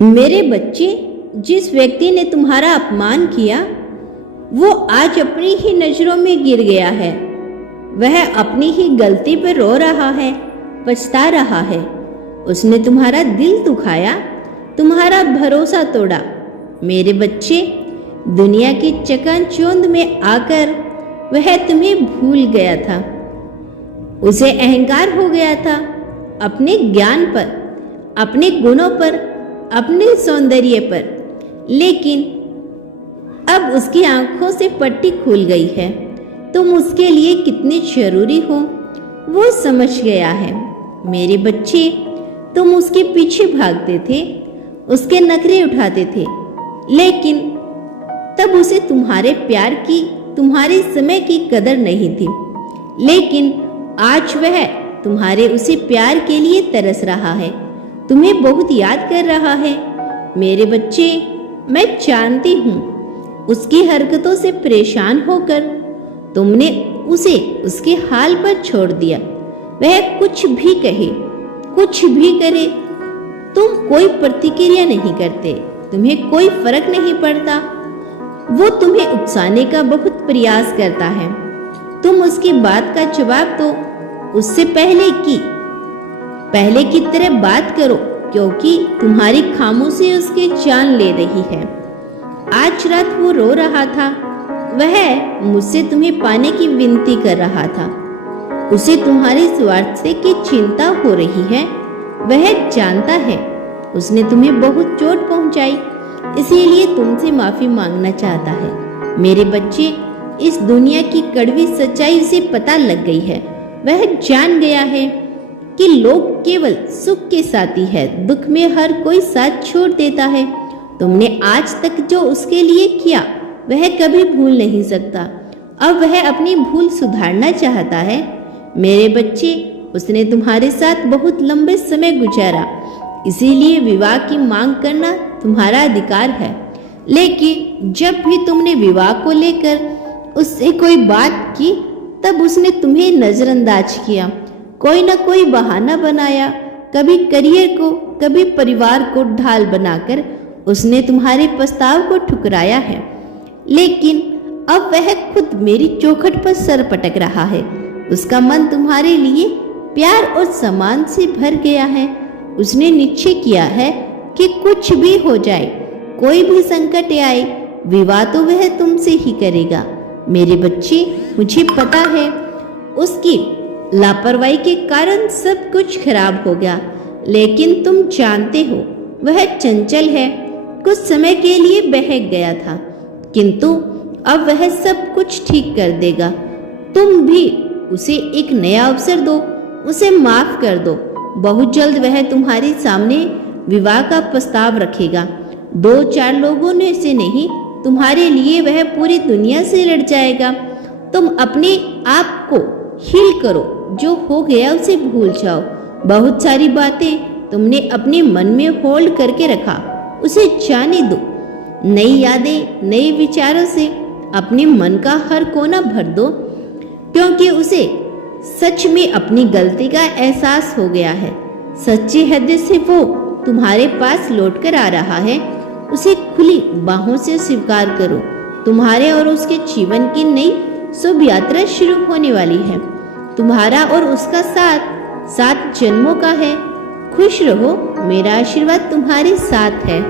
मेरे बच्चे, जिस व्यक्ति ने तुम्हारा अपमान किया वो आज अपनी ही नजरों में गिर गया है। वह अपनी ही गलती पर रो रहा है, पछता रहा है। उसने तुम्हारा दिल दुखाया, तुम्हारा भरोसा तोड़ा। मेरे बच्चे, दुनिया की चकाचौंध में आकर वह तुम्हें भूल गया था। उसे अहंकार हो गया था अपने ज्ञान पर, अपने गुणों पर, अपने सौंदर्य पर। लेकिन अब उसकी आंखों से पट्टी खुल गई है। तुम उसके लिए कितने जरूरी हो वो समझ गया है। मेरे बच्चे, तुम उसके पीछे भागते थे, उसके नखरे उठाते थे, लेकिन तब उसे तुम्हारे प्यार की, तुम्हारे समय की कदर नहीं थी। लेकिन आज वह तुम्हारे उसी प्यार के लिए तरस रहा है, तुम्हें बहुत याद कर रहा है। मेरे बच्चे, मैं जानती हूँ उसकी हरकतों से परेशान होकर तुमने उसे उसके हाल पर छोड़ दिया। वह कुछ भी कहे, कुछ भी करे, तुम कोई प्रतिक्रिया नहीं करते, तुम्हें कोई फर्क नहीं पड़ता। वो तुम्हें उकसाने का बहुत प्रयास करता है। तुम उसकी बात का जवाब दो, उससे पहले की तरह बात करो, क्योंकि तुम्हारी खामोशी उसकी जान ले रही है। आज रात वो रो रहा था, वह मुझसे तुम्हें पाने की विनती कर रहा था। उसे तुम्हारे स्वार्थ से की चिंता हो रही है। वह जानता है उसने तुम्हें बहुत चोट पहुंचाई, इसीलिए तुमसे माफी मांगना चाहता है। मेरे बच्चे, इस दुनिया की कड़वी सच्चाई उसे पता लग गई है। वह जान गया है कि लोग केवल सुख के साथी है, दुख में हर कोई साथ छोड़ देता है। तुमने आज तक जो उसके लिए किया वह कभी भूल नहीं सकता। अब वह अपनी भूल सुधारना चाहता है। मेरे बच्चे, उसने तुम्हारे साथ बहुत लंबे समय गुजारा, इसीलिए विवाह की मांग करना तुम्हारा अधिकार है। लेकिन जब भी तुमने विवाह को लेकर उससे कोई बात की, तब उसने तुम्हें नजरअंदाज किया, कोई ना कोई बहाना बनाया। कभी करियर को, कभी परिवार को ढाल बनाकर उसने तुम्हारे प्रस्ताव को ठुकराया है। लेकिन अब वह खुद मेरी चौखट पर सर पटक रहा है। उसका मन तुम्हारे लिए प्यार और सम्मान से भर गया है। उसने निश्चय किया है कि कुछ भी हो जाए, कोई भी संकट आए, विवाह तो वह तुमसे ही करेगा। मेरे बच्चे, मुझे पता है उसकी लापरवाही के कारण सब कुछ खराब हो गया, लेकिन तुम जानते हो वह चंचल है। कुछ समय के लिए बहक गया था, किंतु अब वह सब कुछ ठीक कर देगा। तुम भी उसे एक नया अवसर दो, उसे माफ कर दो। बहुत जल्द वह तुम्हारे सामने विवाह का प्रस्ताव रखेगा। 2-4 लोगों ने से नहीं, तुम्हारे लिए वह पूरी दुनिया से लड़ जाएगा। तुम अपने आप को हील करो, जो हो गया उसे भूल जाओ। बहुत सारी बातें तुमने अपने मन में होल्ड करके रखा, उसे जाने दो। नई यादें, नए विचारों से अपने मन का हर कोना भर दो, क्योंकि उसे सच में अपनी गलती का एहसास हो गया है। सच्चे हृदय से वो तुम्हारे पास लौटकर आ रहा है। उसे खुली बाहों से स्वीकार करो। तुम्हारे और उसके जीवन की नई शुभ यात्रा शुरू होने वाली है। तुम्हारा और उसका साथ 7 जन्मों का है। खुश रहो, मेरा आशीर्वाद तुम्हारे साथ है।